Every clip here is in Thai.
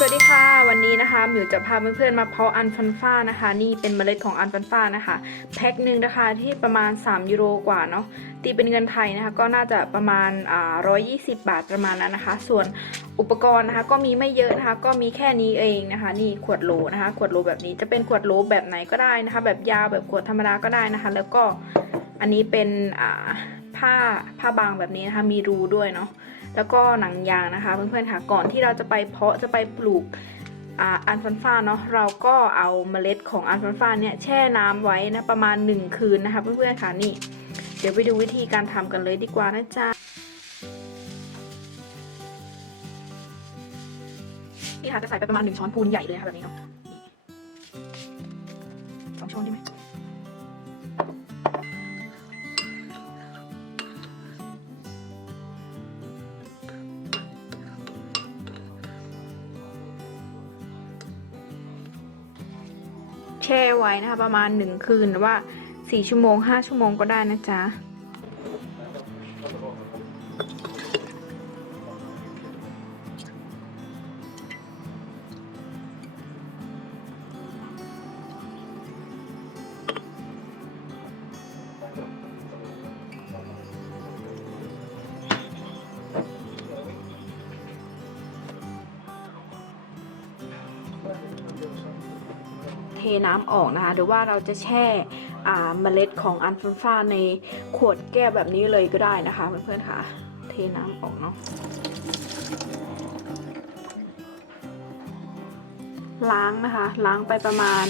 สวัสดีค่ะ วันนี้นะคะหมิวจะพาเพื่อนๆมาเพาะอันฟันฟ้านะคะ นี่เป็นเมล็ดของอันฟันฟ้านะคะ แพ็คหนึ่งนะคะที่ประมาณ 3 ยูโรกว่าเนาะตีเป็นเงินไทยนะคะ ก็น่าจะประมาณอ่า120 บาทประมาณนั้นนะคะ ส่วนอุปกรณ์นะคะ ก็มีไม่เยอะนะคะ ก็มีแค่นี้เองนะคะ นี่ขวดโหลนะคะ ขวดโหลแบบนี้จะเป็นขวดโหลแบบไหนก็ได้นะคะ แบบยาวแบบขวดธรรมดาก็ได้นะคะ แล้วก็อันนี้เป็นอ่าผ้าผ้าบางแบบนี้นะคะ มีรูด้วยเนาะ แล้วก็หนังยางนะคะเพื่อนๆค่ะก่อนที่เราจะไปเพาะจะไปปลูกอันฟันฟ้าเนาะเราก็เอาเมล็ดของอันฟันฟ้าเนี่ยแช่น้ำไว้นะประมาณ 1 คืนนะคะเพื่อนๆค่ะนี่ เดี๋ยวไปดูวิธีการทำกันเลยดีกว่านะจ๊ะนี่ค่ะจะใส่ไปประมาณ 1 ช้อนพูนใหญ่เลยค่ะแบบนี้เนาะสองช้อนได้ไหม ช่ไว้นะคะ ประมาณ 1 คืนหรือว่า 4 ชั่วโมง 5 ชั่วโมงก็ได้นะจ๊ะ เทน้ำออกนะคะ หรือว่าเราจะแช่เมล็ดของอันฟันฟ้าในขวดแก้วแบบนี้เลยก็ได้นะคะเพื่อนๆค่ะ เทน้ำออกเนาะล้างนะคะ ล้างไปประมาณ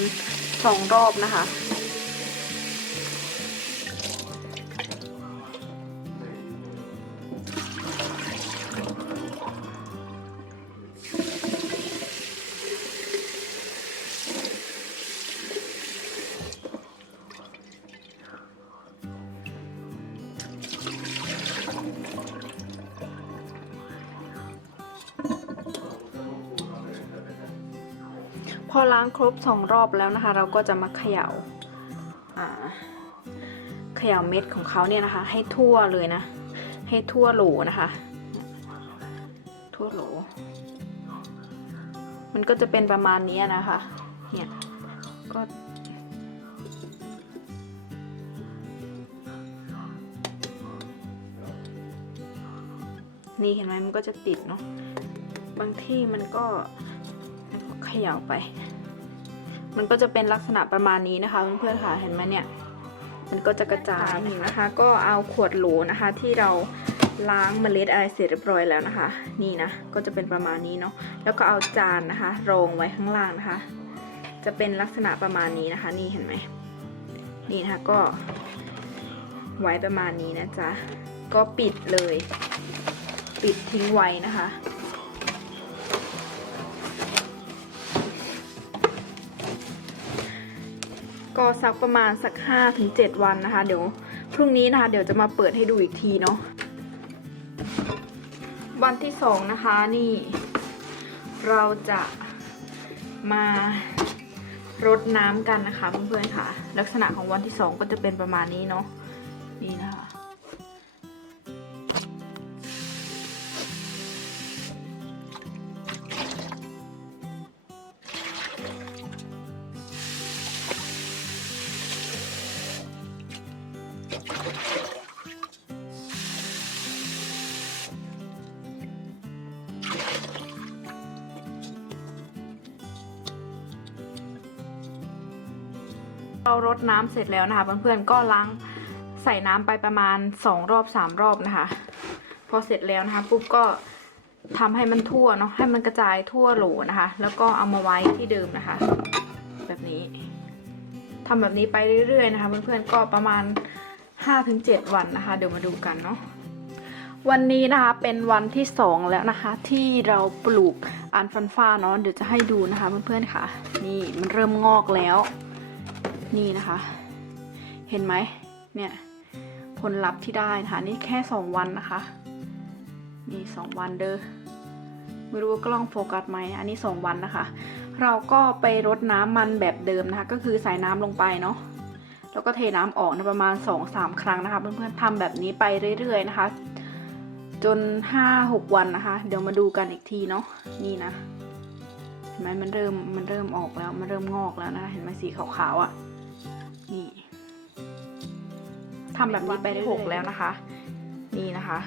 สองรอบนะคะ อล้างครบสองรอบแล้วนะคะ เราก็จะมาเขย่าอ่าเขย่าเม็ดของเขาเนี่ยนะคะ ให้ทั่วเลยนะ ให้ทั่วโหลนะคะ ทั่วโหล มันก็จะเป็นประมาณนี้นะคะ เนี่ยก็นี่เห็นไหมมันก็จะติดเนาะบางที่มันก็ ขย่าไป มันก็จะเป็นลักษณะประมาณนี้นะคะเพื่อนๆค่ะเห็นไหมเนี่ย มันก็จะกระจายนะคะ ก็เอาขวดโหลนะคะ ที่เราล้างเมล็ดอะไรเสร็จเรียบร้อยแล้วนะคะ นี่นะก็จะเป็นประมาณนี้เนาะแล้วก็เอาจานนะคะรองไว้ข้างล่างนะคะ จะเป็นลักษณะประมาณนี้นะคะ นี่เห็นไหมนี่นะคะก็ ไว้ประมาณนี้นะจ๊ะก็ปิดเลย ปิดทิ้งไว้นะคะ ก็สักประมาณสัก5ถึง7วันนะคะ เดี๋ยวพรุ่งนี้นะคะ เดี๋ยวจะมาเปิดให้ดูอีกทีเนาะวันที่สองนะคะนี่ เราจะมารดน้ำกันนะคะเพื่อนๆค่ะ ลักษณะของวันที่สองก็จะเป็นประมาณนี้เนาะนี่นะคะ เรารดน้ำเสร็จแล้วนะคะ เพื่อนๆก็ล้างใส่น้ำไปประมาณ 2 รอบ 3 รอบนะคะ พอเสร็จแล้วนะคะปุ๊บก็ทำให้มันทั่วเนาะให้มันกระจายทั่วโหลนะคะ แล้วก็เอามาไว้ที่เดิมนะคะ แบบนี้ทำแบบนี้ไปเรื่อยๆนะคะ เพื่อนๆก็ประมาณ 5-7 วันนะคะ เดี๋ยวมาดูกันเนาะวันนี้นะคะเป็นวันที่สองแล้วนะคะ ที่เราปลูกอันฟันฟ้าเนาะเดี๋ยวจะให้ดูนะคะเพื่อนๆค่ะ นี่มันเริ่มงอกแล้ว นี่นะคะ เห็นไหมเนี่ยผลลัพธ์ที่ได้นะคะนี่แค่สองวันนะคะนี่สองวันเด้อไม่รู้ว่ากล้องโฟกัสไหมอันนี้สองวันนะคะ เราก็ไปรดน้ำมันแบบเดิมนะคะ ก็คือใส่น้ำลงไปเนาะแล้วก็เทน้ำออกนะประมาณสองสามครั้งนะคะ เพื่อนๆทำแบบนี้ไปเรื่อยๆนะคะ จนห้าหกวันนะคะ เดี๋ยวมาดูกันอีกทีเนาะนี่นะเห็นไหมมันเริ่มมันเริ่มออกแล้วมันเริ่มงอกแล้วนะคะเห็นไหมสีขาวๆอะ่ะ นี่ทำแบบนี้ไปได้หกแล้วนะคะ นี่นะคะ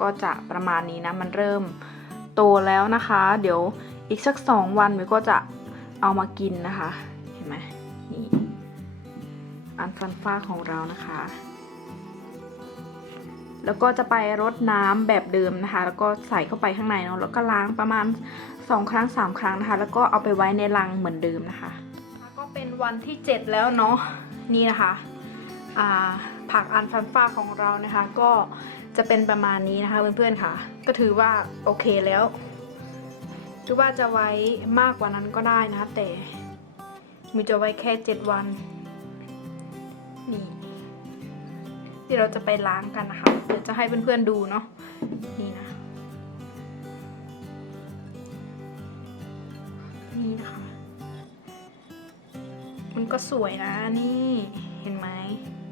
ก็จะประมาณนี้นะ มันเริ่มโตแล้วนะคะ เดี๋ยวอีกสักสองวันมิวก็จะเอามากินนะคะ เห็นไหมนี่ อันฟันฟ้าของเรานะคะ แล้วก็จะไปรดน้ำแบบเดิมนะคะ แล้วก็ใส่เข้าไปข้างในเนาะ แล้วก็ล้างประมาณสองครั้งสามครั้งนะคะ แล้วก็เอาไปไว้ในรังเหมือนเดิมนะคะ ก็เป็นวันที่เจ็ดแล้วเนาะ นี่นะคะผักอันฟันฟ้าของเรานะคะ ก็จะเป็นประมาณนี้นะคะเพื่อนๆค่ะ ก็ถือว่าโอเคแล้วหรือว่าจะไว้มากกว่านั้นก็ได้นะคะแต่มีจะไว้แค่เจ็ดวันนี่เดี๋ยวเราจะไปล้างกันนะคะเดี๋ยวจะให้เพื่อนๆดูเนาะนี่นะนี่ มันก็สวยนะนี่เห็นไหม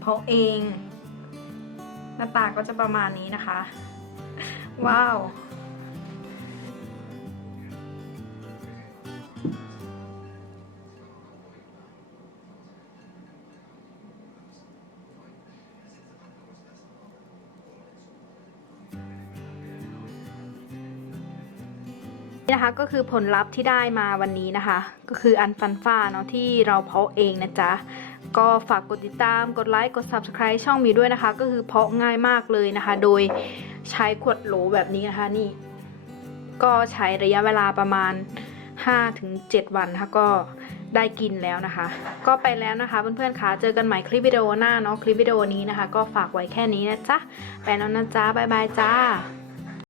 เพราะเอง หน้าตาก็จะประมาณนี้นะคะ ว้าว นะคะก็คือผลลัพธ์ที่ได้มาวันนี้นะคะ ก็คืออันฟันฟ้าเนาะที่เราเพาะเองนะจ๊ะก็ฝากกดติดตามกดไลค์กด subscribe ช่องมีด้วยนะคะ ก็คือเพาะง่ายมากเลยนะคะ โดยใช้ขวดโหลแบบนี้นะคะนี่ ก็ใช้ระยะเวลาประมาณ 5-7 วันนะคะก็ได้กินแล้วนะคะ ก็ไปแล้วนะคะเพื่อนๆคะเจอกันใหม่คลิปวิดีโอหน้าเนาะคลิปวิดีโอนี้นะคะ ก็ฝากไว้แค่นี้นะจ๊ะไปแล้วนะจ๊ะบ๊ายบายจ้า